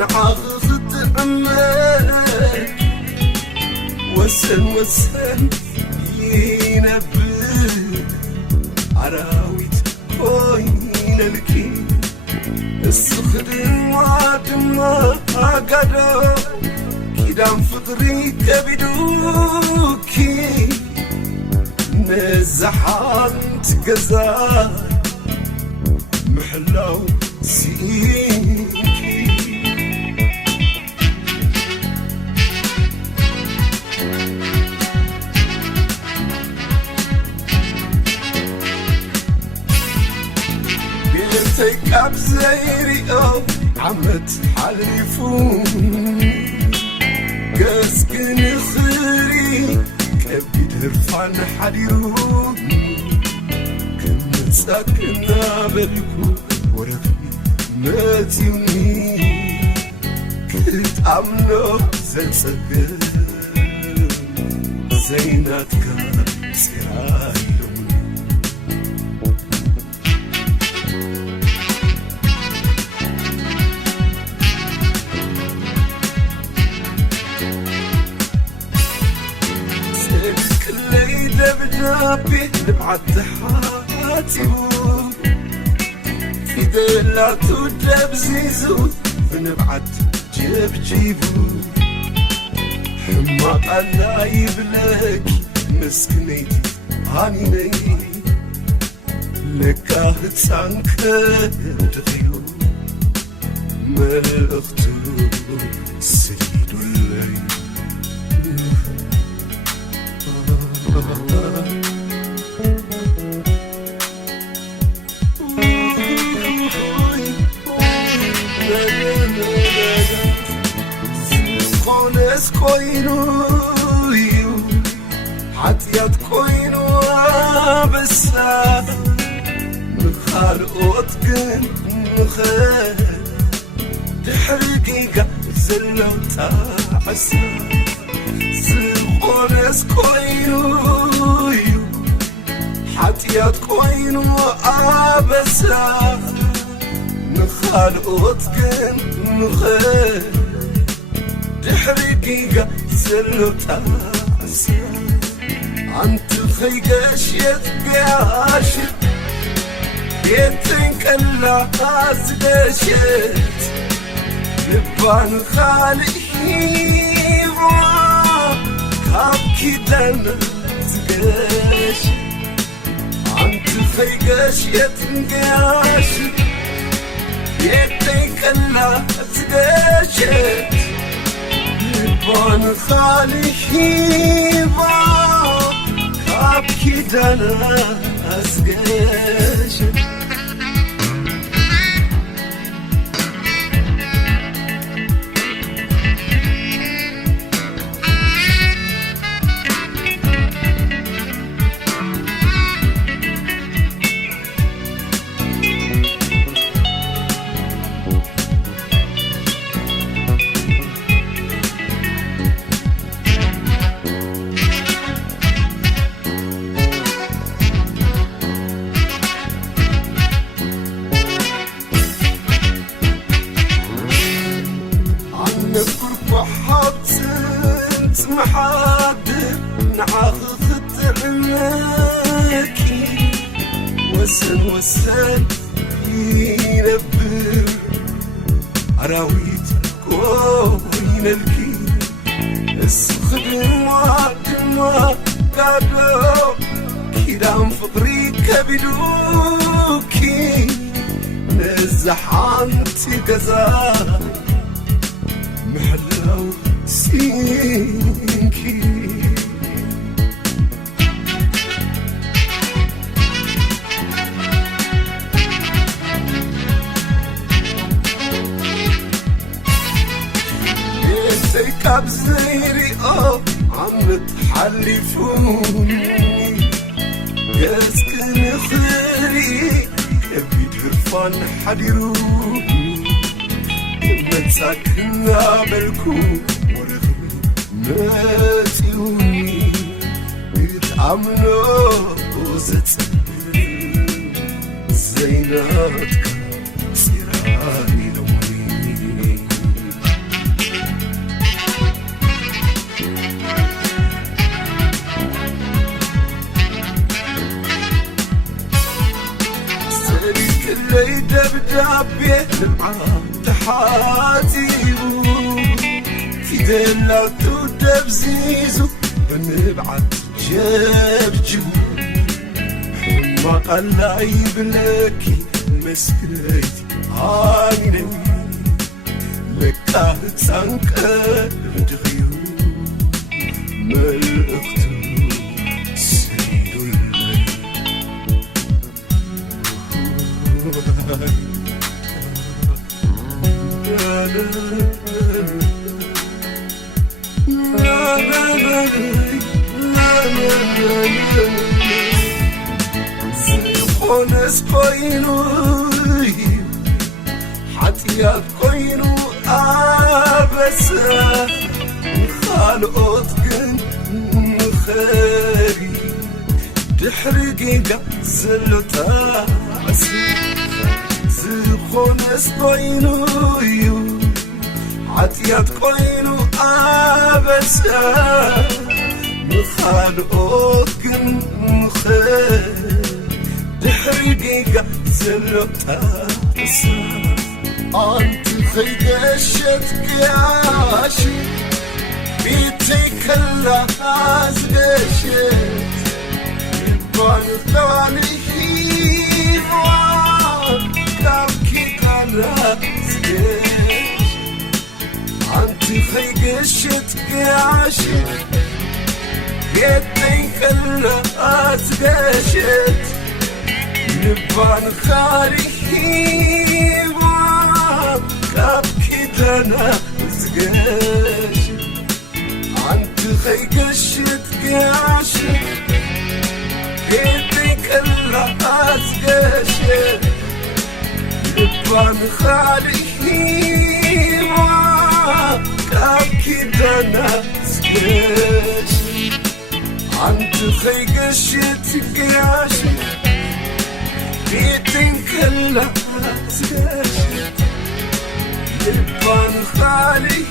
نعاخذ عمك وسن وسن ينبر عراويت كوين الكي الصخر وادما قدو كيدام فطري كبدوكي نزحان تقزا محلاو سينكي بيلتك أبزيريو عمت حليفون قسكن خيري كبيد هرفان حديرون كنت ساكنا بلكو ورقي ماتيوني كنت عملو زلسقل زيناتك سرايلون بجنابي نبعت حاتيو في دلات ودب زيزو نبعت جيبو حماق الله يبلك مسكنيتي هانيني لكا هتسانك دخيو ملغتو سيدو الليل خونس كوينو حتيات كوينو بسا نخال اوتكن نخال تحرقيقا زلو تعسا خونس كوينو حتيات كوينو بسا نخال اوتكن نخال تحرقيقا زلو تعسا انت خيقاش يتقاش يتنك الله ازقاشت لبان خالي كابكي دانا زقاش انت خيقاش يتنقاش يتنك الله ازقاشت لبان خالي كابكي دانا ازقاشت محادر نعاخذ عمكي وسن وسن ينبر عراويت كوين الكي الصخر وادما قادو كيدام فطري كبدوكي نزحان تقزا محلاو سينكي انتك ابزيري عم تحلفوني يسكن خيري كبيد هرفان حديروني متساكنا بالكو ماتيوني يتعملوا وزتسبل زيناتك سيراني لوني قلعتو دبزيزو بنبعت جبجو حما قلعي بلكي مسكيتي عني لكا تسانكا بدغيو ملأختو سيدو الليل زيخونس قوينو حتيات قوينو آبسا خالقوت قن مخاري تحرقي قزل تاسي زيخونس قوينو حتيات قوينو آبسا خالقوت قن مخاري تحرقي قزل تاسي أنت خيدشت قياشي بيتي كلها زدشت يبان ثاني هيوان كابكي كلها زدشت أنت خيدشت قياشي بيتي كلها زدشت يبان خالي هيوان كابكي دنا زقاش أنت خيقشت قاشت بيتي كلها زقاشت يبان خالي هيوان كابكي دنا زقاش أنت خيقشت قاشت بيتي كلها زقاشت يبان خالي